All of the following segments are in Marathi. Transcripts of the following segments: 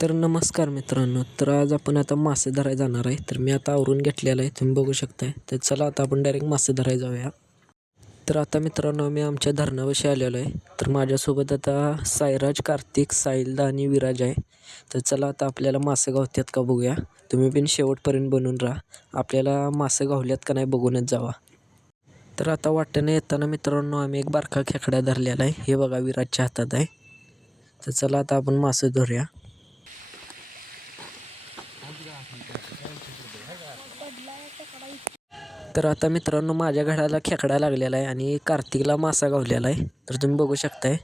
तर नमस्कार मित्रांनो. तर आज आपण आता मासे धरायला जाणार आहे. तर मी आता आवरून घेतलेलं आहे, तुम्ही बघू शकताय. तर चला आता आपण डायरेक्ट मासे धरायला जाऊया. तर आता मित्रांनो मी आमच्या धरणापाशी आलेलो आहे. तर माझ्यासोबत आता साईराज, कार्तिक, साहिलदा आणि विराज आहे. तर चला आता आपल्याला मासे गावतात का बघूया. तुम्ही पण शेवटपर्यंत बनून राहा. आपल्याला मासे गावल्यात का नाही बघूनच जावा. तर आता वाटेने येताना मित्रांनो आम्ही एक बारका खेकडा धरलेला आहे. हे बघा विराजच्या हातात आहे. तर चला आता आपण मासे धरूया. तर आता मित्रांनो माझ्या घराला खेकडा लागलेला आहे आणि कार्तिकला मासा गावलेला आहे. तर तुम्ही बघू शकताय.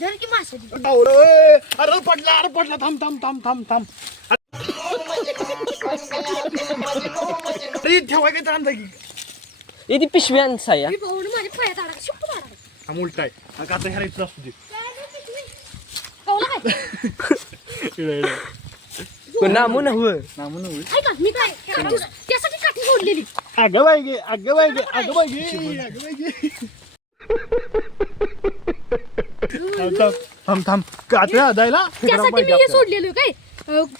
धर की मासे अरे पडला थांब थांब थांब थांब थांब अरे ठेवाय काय तर आणता की ती पिशवी आणसा या. मी पाहून माझ्या पायात अडकला शिकतो अडकला हा उलटा आहे का आता ह्याला असू दे कवला काय नामू न हो. ना म्हणून ऐका मी काय त्यासाठी काठी सोडलेली अगं बाई गे अगं बाई गे अगं बाई गे अगं बाई गे थांब थांब कात्या द्यायला त्यासाठी मी हे सोडलेलं काय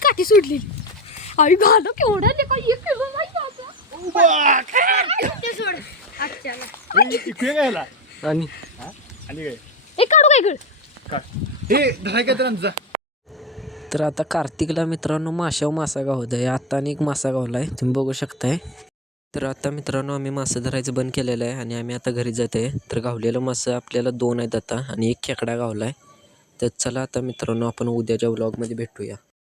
काठी सोडलेली आई घाल केवढा ते काय एक किलो नाही माझा ते सोड अच्छा इकडे गायला आणि आली काय एक काढू काय गळ काय हे धराय काय तर आण जा. तर आता कार्तिकला मित्रांनो माशावर मासा गावत आहे. आता आणि एक मासा गावला आहे, तुम्ही बघू शकताय. तर आता मित्रांनो आम्ही मासे धरायचं बंद केलेलं आहे आणि आम्ही आता घरी जात आहे. तर गावलेलं मासं आपल्याला 2 आहेत आता आणि एक खेकडा गावला आहे. तर चला आता मित्रांनो आपण उद्याच्या व्लॉगमध्ये भेटूया.